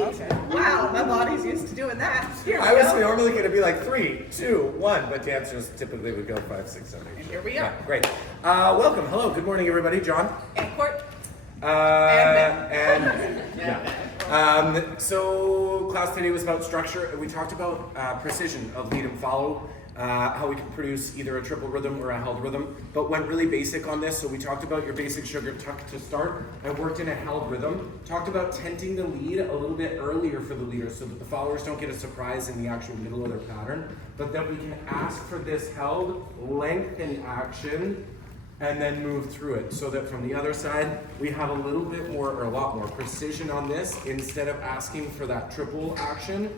Okay. Wow, my body's used to doing that. Here we I was go. normally going to be like 3, 2, 1, but dancers typically would go 5, 6, 7, 8. And here we are. Yeah, great. Welcome. Hello. Good morning, everybody. John. And Court. So class today was about structure. We talked about precision of lead and follow, how we can produce either a triple rhythm or a held rhythm, but went really basic on this. So we talked about your basic sugar tuck to start and worked in a held rhythm. Talked about tenting the lead a little bit earlier for the leaders so that the followers don't get a surprise in the actual middle of their pattern, but that we can ask for this held lengthen action and then move through it, so that from the other side, we have a little bit more, or a lot more precision on this. Instead of asking for that triple action,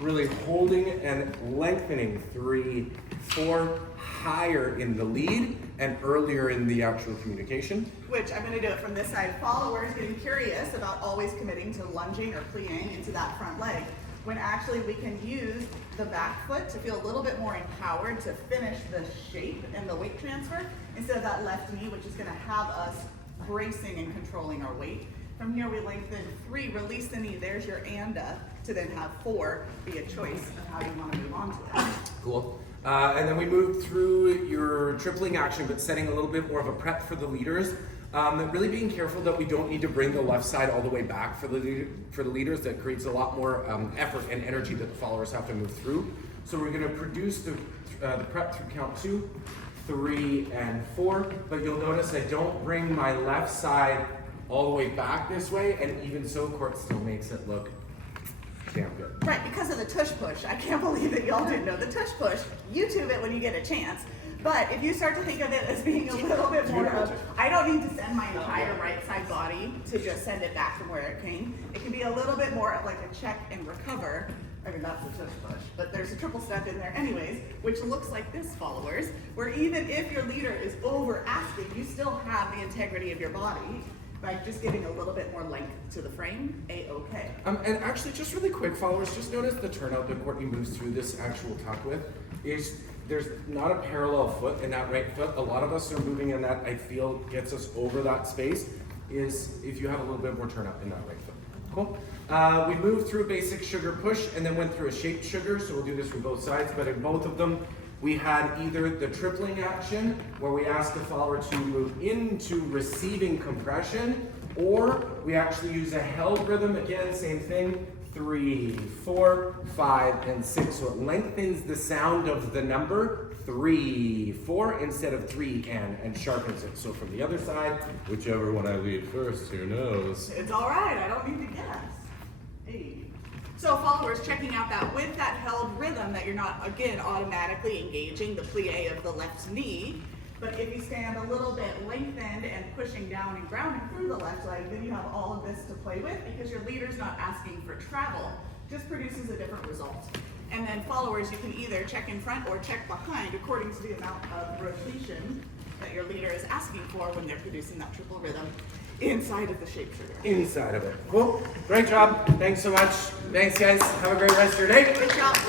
really holding and lengthening 3, 4, higher in the lead and earlier in the actual communication. Which I'm going to do it from this side. Followers getting curious about always committing to lunging or plying into that front leg, when actually we can use the back foot to feel a little bit more empowered to finish the shape and the weight transfer instead of that left knee, which is going to have us bracing and controlling our weight. From here we lengthen 3, release the knee, there's your anda, to then have 4 be a choice of how you want to move on to it. Cool. And then we move through your tripling action, but setting a little bit more of a prep for the leaders. Really being careful that we don't need to bring the left side all the way back for the leaders. That creates a lot more effort and energy that the followers have to move through. So we're going to produce the prep through count 2, 3, and 4. But you'll notice I don't bring my left side all the way back this way, and even so, Court still makes it look damn good. Right, because of the tush push. I can't believe that y'all didn't know the tush push. YouTube it when you get a chance. But if you start to think of it as being a little bit more of, I don't need to send my entire right side body to just send it back from where it came. It can be a little bit more like a check and recover. I mean, that's a tush push, but there's a triple step in there anyways, which looks like this, followers, where even if your leader is over asking, you still have the integrity of your body by just giving a little bit more length to the frame, A-okay. And actually, just really quick, followers, just notice the turnout that Courtney moves through this actual tuck with is there's not a parallel foot in that right foot. A lot of us are moving in that I feel gets us over that space is if you have a little bit more turnout in that right foot. Cool. We moved through a basic sugar push and then went through a shaped sugar, so we'll do this for both sides, but in both of them, we had either the tripling action, where we asked the follower to move into receiving compression, or we actually use a held rhythm, again, same thing, 3, 4, 5, and 6. So it lengthens the sound of the number 3, 4 instead of 3 and sharpens it. So from the other side, whichever one I lead first, who knows? It's all right, I don't need to guess. Hey. So followers, checking out that with that held rhythm that you're not, again, automatically engaging the plie of the left knee, but if you stand a little bit lengthened and pushing down and grounding through the left leg, then you have all of this to play with because your leader's not asking for travel, just produces a different result. And then followers, you can either check in front or check behind according to the amount of rotation that your leader is asking for when they're producing that triple rhythm inside of the shape sugar. Inside of it. Cool. Great job. Thanks so much. Thanks, guys. Have a great rest of your day. Good job.